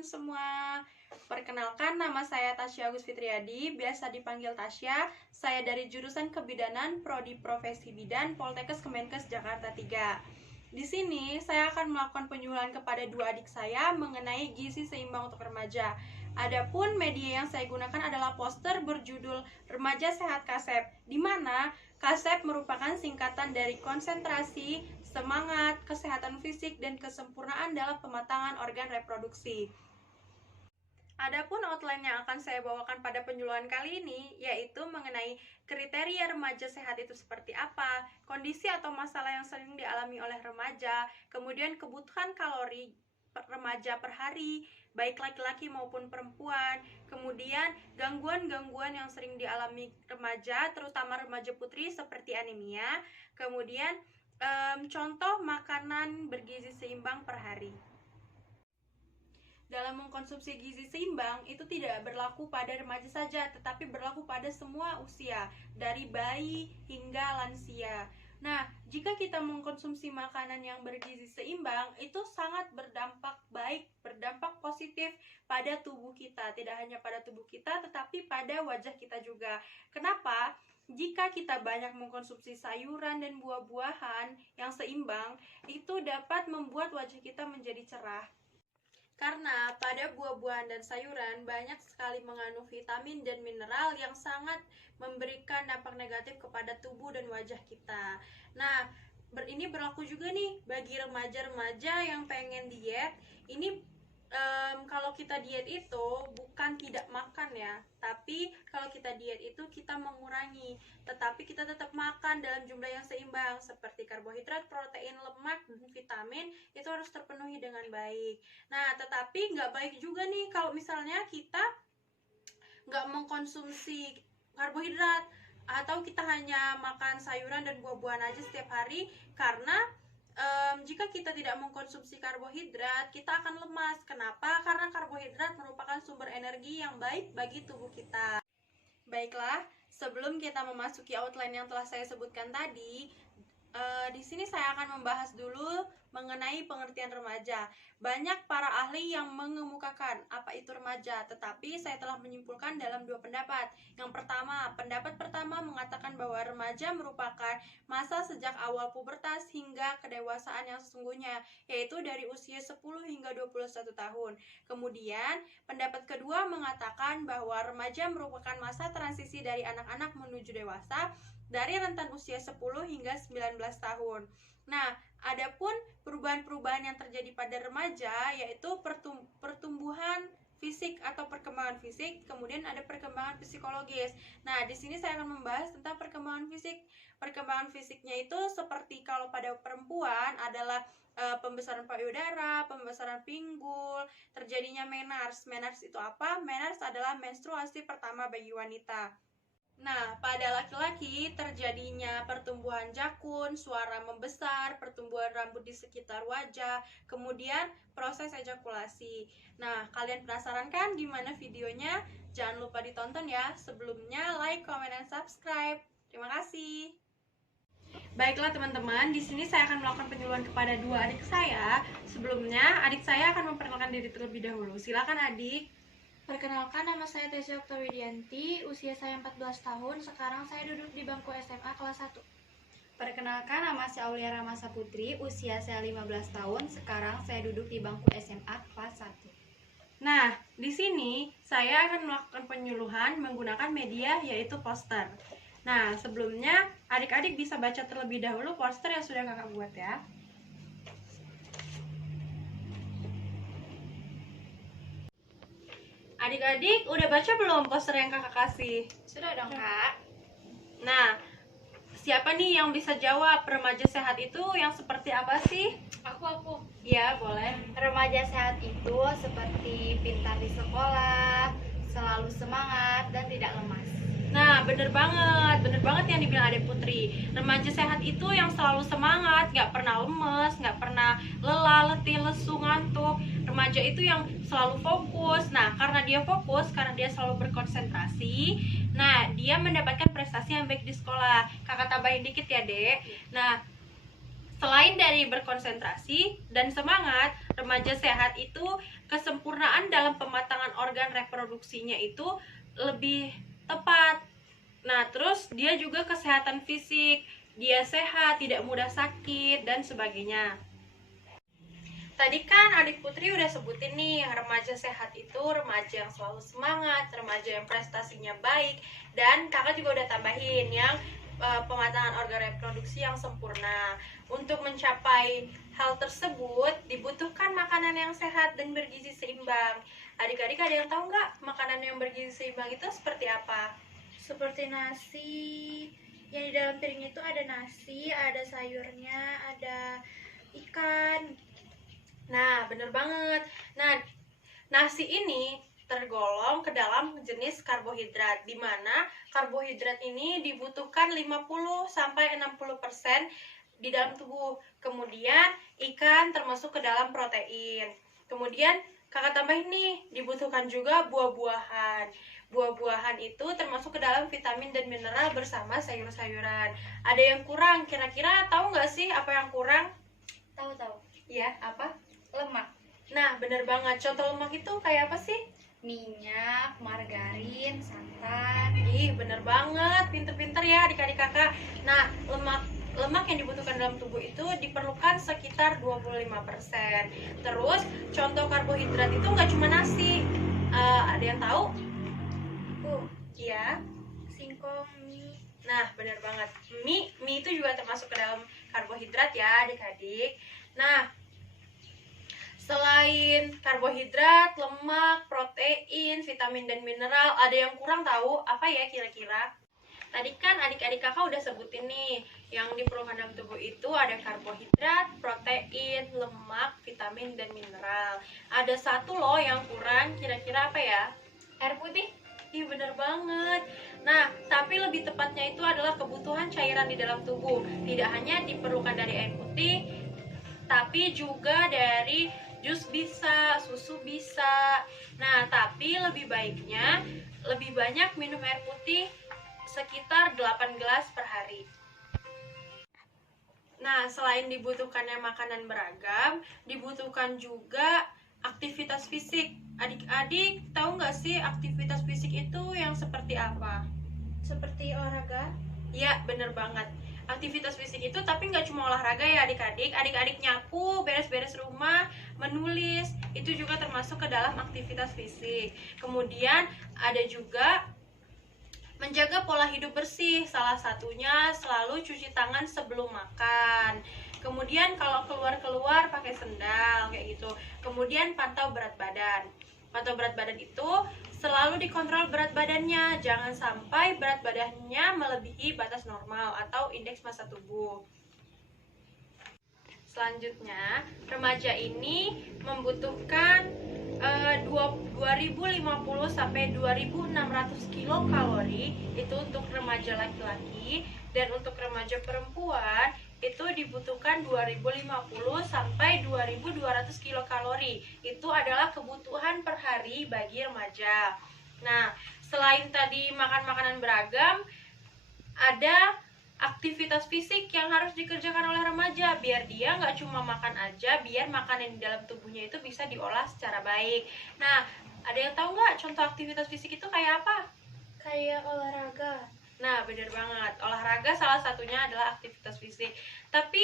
teman-teman semua. Perkenalkan, nama saya Tasya Agus Fitriadi, biasa dipanggil Tasya. Saya dari jurusan Kebidanan, Prodi Profesi Bidan, Poltekkes Kemenkes Jakarta 3. Di sini saya akan melakukan penyuluhan kepada dua adik saya mengenai gizi seimbang untuk remaja. Adapun media yang saya gunakan adalah poster berjudul Remaja Sehat KASEP, di mana KASEP merupakan singkatan dari konsentrasi, semangat, kesehatan fisik, dan kesempurnaan dalam pematangan organ reproduksi. Adapun outline yang akan saya bawakan pada penyuluhan kali ini yaitu mengenai kriteria remaja sehat itu seperti apa, kondisi atau masalah yang sering dialami oleh remaja, kemudian kebutuhan kalori remaja per hari, baik laki-laki maupun perempuan, kemudian gangguan-gangguan yang sering dialami remaja, terutama remaja putri seperti anemia, kemudian contoh makanan bergizi seimbang per hari. Dalam mengkonsumsi gizi seimbang itu tidak berlaku pada remaja saja, tetapi berlaku pada semua usia, dari bayi hingga lansia. Nah, jika kita mengkonsumsi makanan yang bergizi seimbang, itu sangat berdampak baik, berdampak positif pada tubuh kita. Tidak hanya pada tubuh kita, tetapi pada wajah kita juga. Kenapa? Jika kita banyak mengkonsumsi sayuran dan buah-buahan yang seimbang, itu dapat membuat wajah kita menjadi cerah. Karena pada buah-buahan dan sayuran banyak sekali mengandung vitamin dan mineral yang sangat memberikan dampak negatif kepada tubuh dan wajah kita. Nah, ini berlaku juga nih bagi remaja-remaja yang pengen diet. Ini kalau kita diet itu bukan tidak makan ya, tapi kalau kita diet itu kita mengurangi, tetapi kita tetap makan dalam jumlah yang seimbang seperti karbohidrat, protein, lemak, dan vitamin itu harus terpenuhi dengan baik. Nah, tetapi nggak baik juga nih kalau misalnya kita nggak mengkonsumsi karbohidrat atau kita hanya makan sayuran dan buah-buahan aja setiap hari, karena jika kita tidak mengkonsumsi karbohidrat, kita akan lemas. Kenapa? Karena karbohidrat merupakan sumber energi yang baik bagi tubuh kita. Baiklah, sebelum kita memasuki outline yang telah saya sebutkan tadi, di sini saya akan membahas dulu mengenai pengertian remaja. Banyak para ahli yang mengemukakan apa itu remaja, tetapi saya telah menyimpulkan dalam dua pendapat. Yang pertama, pendapat pertama mengatakan bahwa remaja merupakan masa sejak awal pubertas hingga kedewasaan yang sesungguhnya, yaitu dari usia 10 hingga 21 tahun. Kemudian, pendapat kedua mengatakan bahwa remaja merupakan masa transisi dari anak-anak menuju dewasa, dari rentan usia 10 hingga 19 tahun. Nah, adapun perubahan-perubahan yang terjadi pada remaja yaitu pertumbuhan fisik atau perkembangan fisik, kemudian ada perkembangan psikologis. Nah, di sini saya akan membahas tentang perkembangan fisik. Perkembangan fisiknya itu seperti kalau pada perempuan adalah pembesaran payudara, pembesaran pinggul, terjadinya menars. Menars itu apa? Menars adalah menstruasi pertama bagi wanita. Nah, pada laki-laki terjadinya pertumbuhan jakun, suara membesar, pertumbuhan rambut di sekitar wajah, kemudian proses ejakulasi. Nah, kalian penasaran kan gimana videonya? Jangan lupa ditonton ya. Sebelumnya like, comment, dan subscribe. Terima kasih. Baiklah teman-teman, di sini saya akan melakukan penyuluhan kepada dua adik saya. Sebelumnya, adik saya akan memperkenalkan diri terlebih dahulu. Silakan adik. Perkenalkan, nama saya Tesya Oktawidianti, usia saya 14 tahun, sekarang saya duduk di bangku SMA kelas 1. Perkenalkan, nama saya Aulia Ramasa Putri, usia saya 15 tahun, sekarang saya duduk di bangku SMA kelas 1. Nah, di sini saya akan melakukan penyuluhan menggunakan media yaitu poster. Nah, sebelumnya adik-adik bisa baca terlebih dahulu poster yang sudah kakak buat ya. Adik-adik, udah baca belum poster yang kakak kasih? Sudah dong, Kak. Nah, siapa nih yang bisa jawab remaja sehat itu yang seperti apa sih? Aku. Ya, boleh. Remaja sehat itu seperti pintar di sekolah, selalu semangat, dan tidak lemas. Nah, bener banget yang dibilang Adek Putri. Remaja sehat itu yang selalu semangat, gak pernah lemes, gak pernah lelah, letih, lesu, ngantuk. Remaja itu yang selalu fokus. Nah, karena dia fokus, karena dia selalu berkonsentrasi, nah, dia mendapatkan prestasi yang baik di sekolah. Kakak tambahin dikit ya, Dek. Nah, Selain dari berkonsentrasi dan semangat, remaja sehat itu kesempurnaan dalam pematangan organ reproduksinya itu lebih tepat. Nah, terus dia juga kesehatan fisik, dia sehat, tidak mudah sakit, dan sebagainya. Tadi kan adik Putri udah sebutin nih, remaja sehat itu remaja yang selalu semangat, remaja yang prestasinya baik, dan kakak juga udah tambahin yang pematangan organ reproduksi yang sempurna. Untuk mencapai hal tersebut dibutuhkan makanan yang sehat dan bergizi seimbang. Adik-adik ada yang tahu nggak makanan yang bergizi seimbang itu seperti apa? Seperti nasi, yang di dalam piring itu ada nasi, ada sayurnya, ada ikan. Nah, bener banget. Nah, nasi ini tergolong ke dalam jenis karbohidrat, di mana karbohidrat ini dibutuhkan 50-60% di dalam tubuh. Kemudian ikan termasuk ke dalam protein. Kemudian kakak tambahin nih, dibutuhkan juga buah-buahan. Buah-buahan itu termasuk ke dalam vitamin dan mineral bersama sayur-sayuran. Ada yang kurang, kira-kira tahu nggak sih apa yang kurang? Tahu-tahu. Ya, apa? Lemak. Nah, bener banget. Contoh lemak itu kayak apa sih? Minyak, margarin, santan. Ih, bener banget. Pinter-pinter ya adik-adik kakak. Nah, lemak yang dibutuhkan dalam tubuh itu diperlukan sekitar 25%. Terus, contoh karbohidrat itu nggak cuma nasi. Ada yang tahu? Iya. Singkong, mie. Nah, bener banget. Mie itu juga termasuk ke dalam karbohidrat ya adik-adik. Nah, selain karbohidrat, lemak, protein, vitamin dan mineral, ada yang kurang tahu? Apa ya kira-kira? Tadi kan adik-adik kakak udah sebutin nih, yang diperlukan dalam tubuh itu ada karbohidrat, protein, lemak, vitamin dan mineral. Ada satu loh yang kurang, kira-kira apa ya? Air putih. Ih, bener banget. Nah, tapi lebih tepatnya itu adalah kebutuhan cairan di dalam tubuh. Tidak hanya diperlukan dari air putih, tapi juga dari jus bisa, susu bisa. Nah, tapi lebih baiknya lebih banyak minum air putih sekitar 8 gelas per hari. Nah, selain dibutuhkannya makanan beragam, dibutuhkan juga aktivitas fisik. Adik-adik tahu nggak sih aktivitas fisik itu yang seperti apa? Seperti olahraga. Ya, bener banget. Aktivitas fisik itu tapi nggak cuma olahraga ya adik-adik. Adik-adik nyapu, beres-beres rumah, menulis, itu juga termasuk ke dalam aktivitas fisik. Kemudian ada juga menjaga pola hidup bersih. Salah satunya selalu cuci tangan sebelum makan. Kemudian kalau keluar-keluar pakai sendal kayak gitu. Kemudian pantau berat badan. Pantau berat badan itu selalu dikontrol berat badannya, jangan sampai berat badannya melebihi batas normal atau indeks massa tubuh. Selanjutnya, remaja ini membutuhkan 2050 sampai 2600 kilokalori itu untuk remaja laki-laki, dan untuk remaja perempuan itu dibutuhkan 2050 sampai 2200 kilokalori. Itu adalah kebutuhan per hari bagi remaja. Nah, selain tadi makan makanan beragam, ada aktivitas fisik yang harus dikerjakan oleh remaja biar dia nggak cuma makan aja, biar makanan di dalam tubuhnya itu bisa diolah secara baik. Nah, ada yang tahu nggak contoh aktivitas fisik itu kayak apa? Kayak olahraga. Nah, bener banget. Olahraga salah satunya adalah aktivitas fisik. Tapi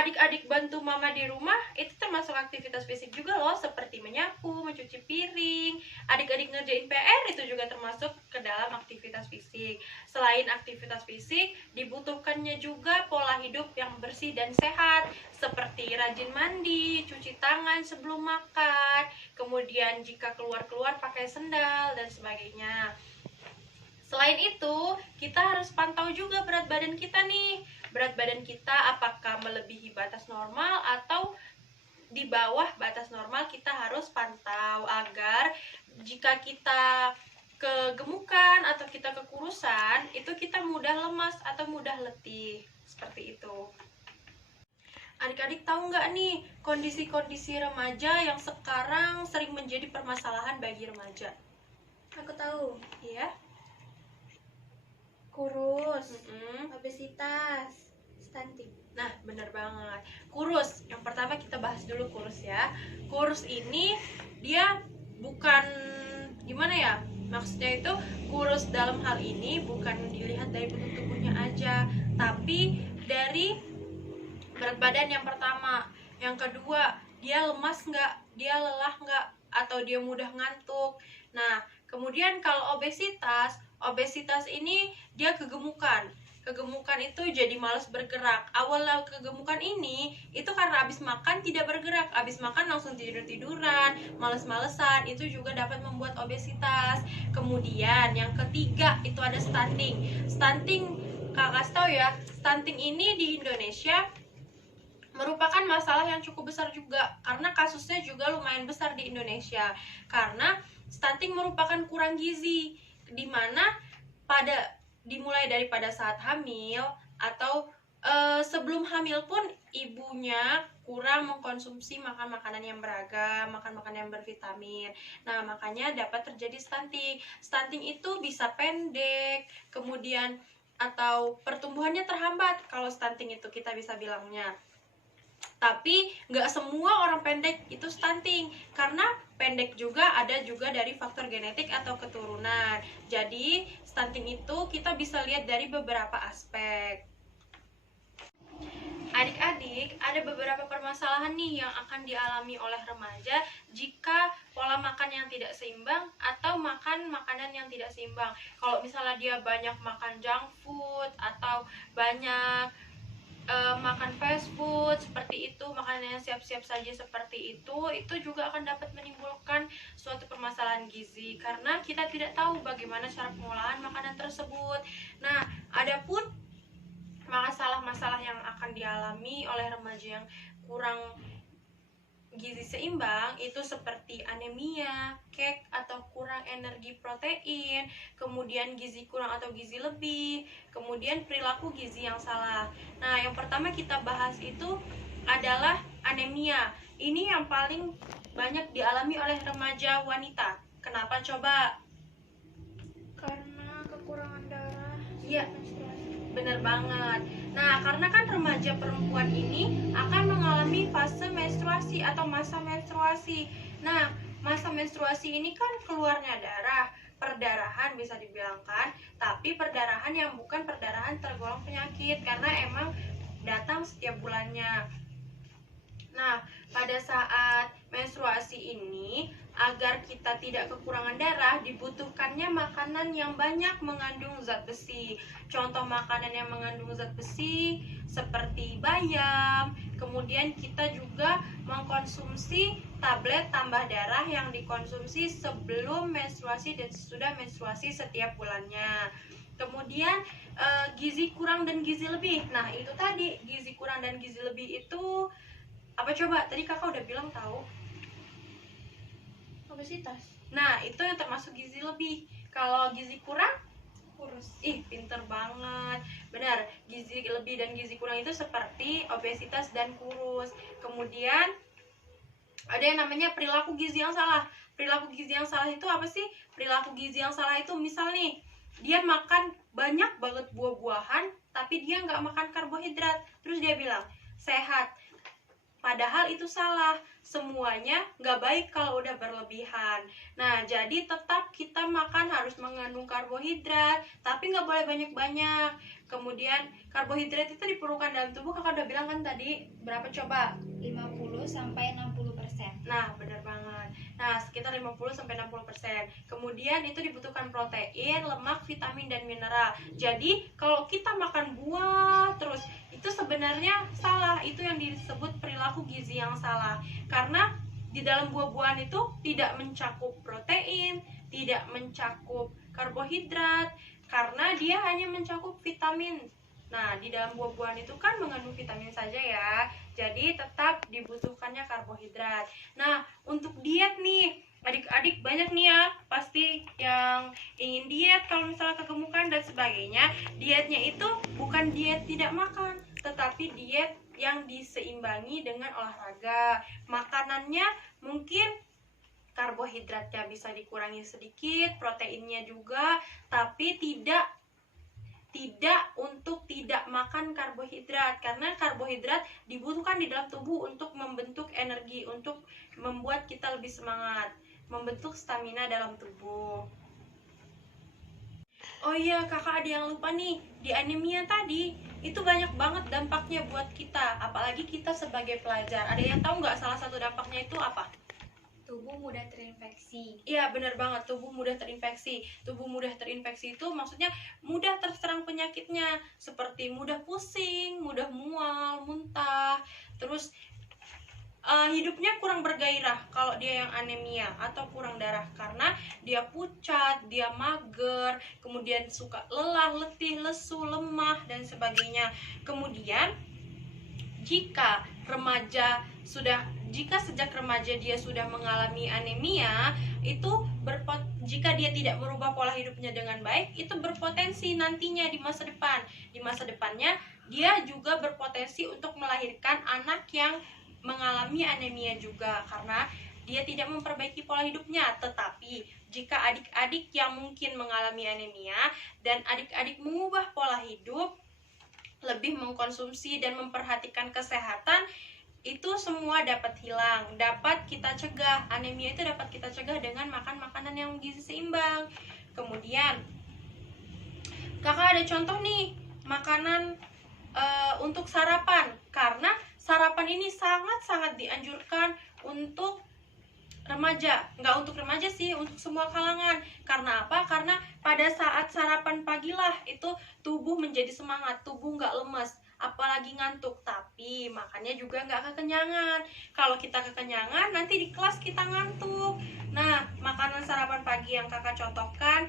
adik-adik bantu mama di rumah itu termasuk aktivitas fisik juga loh, seperti menyapu, mencuci piring. Adik-adik ngerjain PR itu juga termasuk ke dalam aktivitas fisik. Selain aktivitas fisik, dibutuhkannya juga pola hidup yang bersih dan sehat, seperti rajin mandi, cuci tangan sebelum makan, kemudian jika keluar-keluar pakai sendal dan sebagainya. Selain itu, kita harus pantau juga berat badan kita nih. Berat badan kita apakah melebihi batas normal atau di bawah batas normal, kita harus pantau agar jika kita kegemukan atau kita kekurusan, itu kita mudah lemas atau mudah letih. Seperti itu. Adik-adik tahu nggak nih kondisi-kondisi remaja yang sekarang sering menjadi permasalahan bagi remaja? Aku tahu. Iya? Kurus, obesitas, Stunting. Nah, bener banget. Kurus, yang pertama kita bahas dulu kurus ya. Kurus ini dia bukan gimana ya? Maksudnya itu kurus dalam hal ini bukan dilihat dari bentuk tubuhnya aja, tapi dari berat badan yang pertama. Yang kedua, dia lemas nggak, dia lelah nggak, atau dia mudah ngantuk. Nah, kemudian kalau obesitas ini dia kegemukan. Kegemukan itu jadi malas bergerak. Awal kegemukan ini itu karena habis makan tidak bergerak, habis makan langsung tiduran, males-malesan, itu juga dapat membuat obesitas. Kemudian yang ketiga itu ada stunting. Stunting, kakak kasih tahu ya, stunting ini di Indonesia merupakan masalah yang cukup besar juga, karena kasusnya juga lumayan besar di Indonesia. Karena stunting merupakan kurang gizi, dimana dimulai daripada saat hamil atau sebelum hamil pun ibunya kurang mengkonsumsi makanan yang beragam, makanan yang bervitamin. Nah, makanya dapat terjadi stunting. Stunting itu bisa pendek, kemudian atau pertumbuhannya terhambat. Kalau stunting itu kita bisa bilangnya. Tapi nggak semua orang pendek itu stunting, karena pendek juga ada juga dari faktor genetik atau keturunan. Jadi stunting itu kita bisa lihat dari beberapa aspek. Adik-adik, ada beberapa permasalahan nih yang akan dialami oleh remaja jika pola makan yang tidak seimbang atau makan makanan yang tidak seimbang. Kalau misalnya dia banyak makan junk food atau banyak makan fast food seperti itu, makanan yang siap-siap saja seperti itu juga akan dapat menimbulkan suatu permasalahan gizi, karena kita tidak tahu bagaimana cara pengolahan makanan tersebut. Nah, adapun masalah-masalah yang akan dialami oleh remaja yang kurang gizi seimbang itu seperti anemia, kek atau kurang energi protein, kemudian gizi kurang atau gizi lebih, kemudian perilaku gizi yang salah. Nah, yang pertama kita bahas itu adalah anemia. Ini yang paling banyak dialami oleh remaja wanita. Kenapa coba? Karena kekurangan darah. Iya, Menstruasi. bener banget. Nah, karena kan remaja perempuan ini akan mengalami fase menstruasi atau masa menstruasi. Nah, masa menstruasi ini kan keluarnya darah, perdarahan bisa dibilangkan, tapi perdarahan yang bukan perdarahan tergolong penyakit, karena emang datang setiap bulannya. Nah, pada saat menstruasi ini, agar kita tidak kekurangan darah, dibutuhkannya makanan yang banyak mengandung zat besi. Contoh makanan yang mengandung zat besi seperti bayam. Kemudian kita juga mengkonsumsi tablet tambah darah yang dikonsumsi sebelum menstruasi dan sesudah menstruasi setiap bulannya. Kemudian gizi kurang dan gizi lebih. Nah, itu tadi gizi kurang dan gizi lebih itu apa coba? Tadi kakak udah bilang tahu. Obesitas. Nah, itu yang termasuk gizi lebih. Kalau gizi kurang, Kurus. ih pinter banget. Benar, gizi lebih dan gizi kurang itu seperti obesitas dan kurus. Kemudian ada yang namanya perilaku gizi yang salah. Perilaku gizi yang salah itu apa sih? Perilaku gizi yang salah itu misal nih, dia makan banyak banget buah-buahan, tapi dia nggak makan karbohidrat. Terus dia bilang, sehat. Padahal itu salah, semuanya nggak baik kalau udah berlebihan. Nah, jadi tetap kita makan harus mengandung karbohidrat, tapi nggak boleh banyak-banyak. Kemudian karbohidrat itu diperlukan dalam tubuh, kakak udah bilang kan tadi, berapa coba? 50-60%. Nah, benar banget. Nah, sekitar 50-60%. Kemudian itu dibutuhkan protein, lemak, vitamin, dan mineral. Jadi, kalau kita makan buah terus, itu sebenarnya salah. Itu yang disebut perilaku gizi yang salah. Karena di dalam buah-buahan itu tidak mencakup protein, tidak mencakup karbohidrat, karena dia hanya mencakup vitamin. Nah, di dalam buah-buahan itu kan mengandung vitamin saja ya. Jadi tetap dibutuhkannya karbohidrat. Nah, untuk diet nih, adik-adik banyak nih ya pasti yang ingin diet kalau misalnya kegemukan dan sebagainya. Dietnya itu bukan diet tidak makan, tetapi diet yang diseimbangi dengan olahraga. Makanannya mungkin karbohidratnya bisa dikurangi sedikit, proteinnya juga, tapi tidak untuk tidak makan karbohidrat, karena karbohidrat dibutuhkan di dalam tubuh untuk membentuk energi, untuk membuat kita lebih semangat, membentuk stamina dalam tubuh. Oh iya, kakak ada yang lupa nih, di anemia tadi itu banyak banget dampaknya buat kita, apalagi kita sebagai pelajar. Ada yang tahu nggak salah satu dampaknya itu apa? Tubuh mudah terinfeksi. Iya, benar banget, tubuh mudah terinfeksi. Tubuh mudah terinfeksi itu maksudnya mudah terserang penyakitnya, seperti mudah pusing, mudah mual, muntah, terus hidupnya kurang bergairah kalau dia yang anemia atau kurang darah, karena dia pucat, dia mager, kemudian suka lelah, letih, lesu, lemah, dan sebagainya. Kemudian jika sejak remaja dia sudah mengalami anemia, itu jika dia tidak merubah pola hidupnya dengan baik, itu berpotensi nantinya di masa depannya dia juga berpotensi untuk melahirkan anak yang mengalami anemia juga, karena dia tidak memperbaiki pola hidupnya. Tetapi jika adik-adik yang mungkin mengalami anemia dan adik-adik mengubah pola hidup, lebih mengkonsumsi dan memperhatikan kesehatan, itu semua dapat hilang, dapat kita cegah. Anemia itu dapat kita cegah dengan makan makanan yang gizi seimbang. Kemudian kakak ada contoh nih makanan untuk sarapan, karena sarapan ini sangat-sangat dianjurkan untuk remaja, nggak untuk remaja sih, untuk semua kalangan. Karena apa? Karena pada saat sarapan pagilah itu tubuh menjadi semangat, tubuh nggak lemes, apalagi ngantuk. Tapi makannya juga nggak kekenyangan. Kalau kita kekenyangan, nanti di kelas kita ngantuk. Nah, makanan sarapan pagi yang kakak contohkan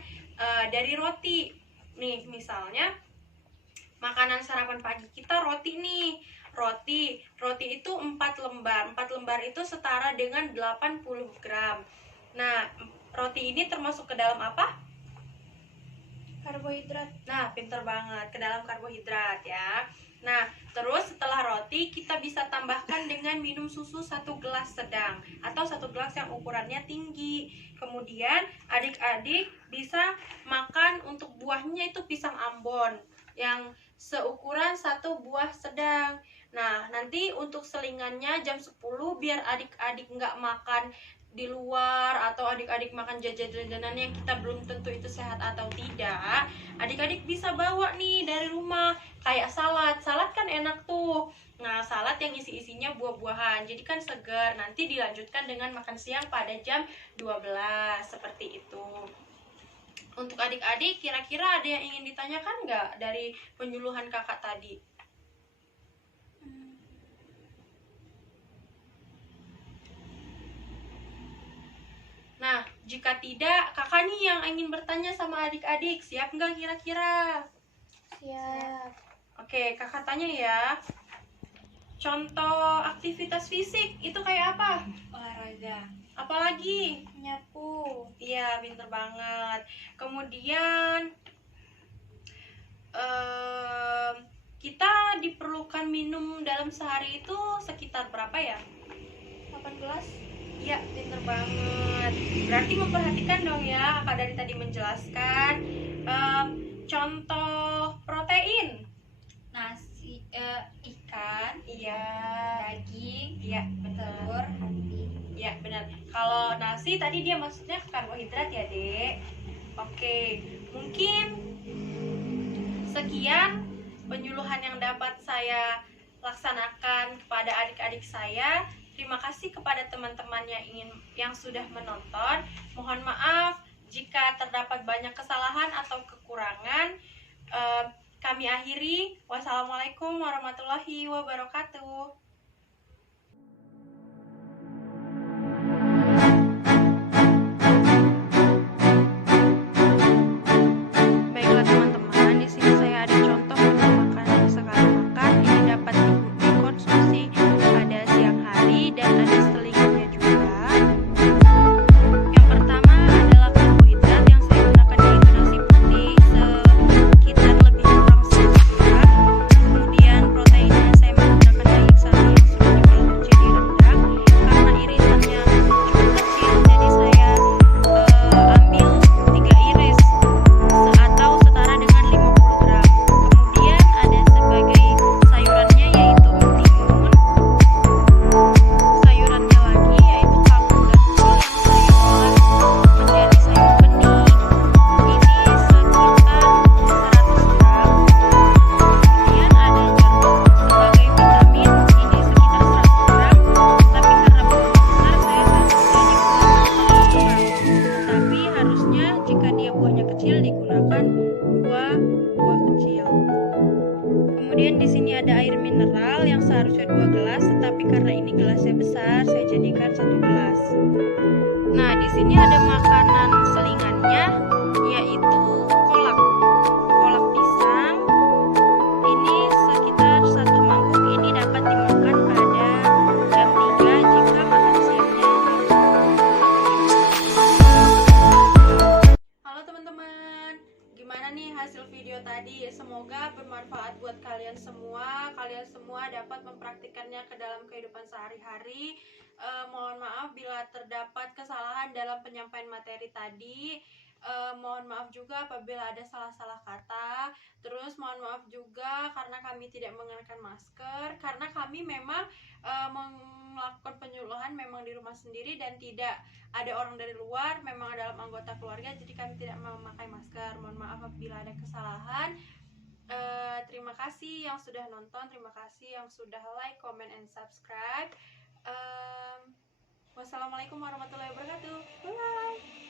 dari roti. Nih, misalnya makanan sarapan pagi kita roti nih. Roti itu 4 lembar. 4 lembar itu setara dengan 80 gram. Nah, roti ini termasuk ke dalam apa? Karbohidrat. Nah, pinter banget, ke dalam karbohidrat ya. Nah, terus setelah roti kita bisa tambahkan dengan minum susu 1 gelas sedang atau 1 gelas yang ukurannya tinggi. Kemudian adik-adik bisa makan untuk buahnya itu pisang Ambon yang seukuran 1 buah sedang. Nah, nanti untuk selingannya jam 10 biar adik-adik nggak makan di luar atau adik-adik makan jajan-jajanan yang kita belum tentu itu sehat atau tidak, adik-adik bisa bawa nih dari rumah kayak salad kan enak tuh. Nah, salad yang isi-isinya buah-buahan, jadi kan segar. Nanti dilanjutkan dengan makan siang pada jam 12 seperti itu. Untuk adik-adik kira-kira ada yang ingin ditanyakan nggak dari penyuluhan kakak tadi? Nah, jika tidak, kakak nih yang ingin bertanya sama adik-adik, siap nggak kira-kira? Siap. Oke, kakak tanya ya. Contoh aktivitas fisik itu kayak apa? Olahraga. Apalagi? Nyapu. Iya, pinter banget. Kemudian kita diperlukan minum dalam sehari itu sekitar berapa ya? 8 gelas. Iya, pinter banget. Berarti memperhatikan dong ya, kakak dari tadi menjelaskan. Contoh protein. Nasi, ikan, Iya. daging, Iya, betul. telur, hati. Iya, benar. Kalau nasi tadi dia maksudnya karbohidrat ya, Dek. Oke, mungkin sekian penyuluhan yang dapat saya laksanakan kepada adik-adik saya. Terima kasih kepada teman-teman yang sudah menonton. Mohon maaf jika terdapat banyak kesalahan atau kekurangan. Kami akhiri. Wassalamualaikum warahmatullahi wabarakatuh. Baiklah teman-teman, di sini saya ada contoh menu makanan yang sekarang makan. Ini dapat dikonsumsi pada siang hari dan ada selingannya juga. Yang pertama adalah karbohidrat yang saya gunakan yaitu nasi putih sekitar lebih kurang 1 gram. Kemudian proteinnya saya menggunakan daging sapi video tadi. Semoga bermanfaat buat kalian semua. Kalian semua dapat mempraktikkannya ke dalam kehidupan sehari-hari. Mohon maaf bila terdapat kesalahan dalam penyampaian materi tadi. Mohon maaf juga apabila ada salah-salah kata. Terus mohon maaf juga karena kami tidak mengenakan masker, karena kami memang melakukan penyuluhan memang di rumah sendiri dan tidak ada orang dari luar, memang dalam anggota keluarga, jadi kami tidak memakai masker. Mohon maaf apabila ada kesalahan. Terima kasih yang sudah nonton, terima kasih yang sudah like, comment, and subscribe. Wassalamualaikum warahmatullahi wabarakatuh. Bye.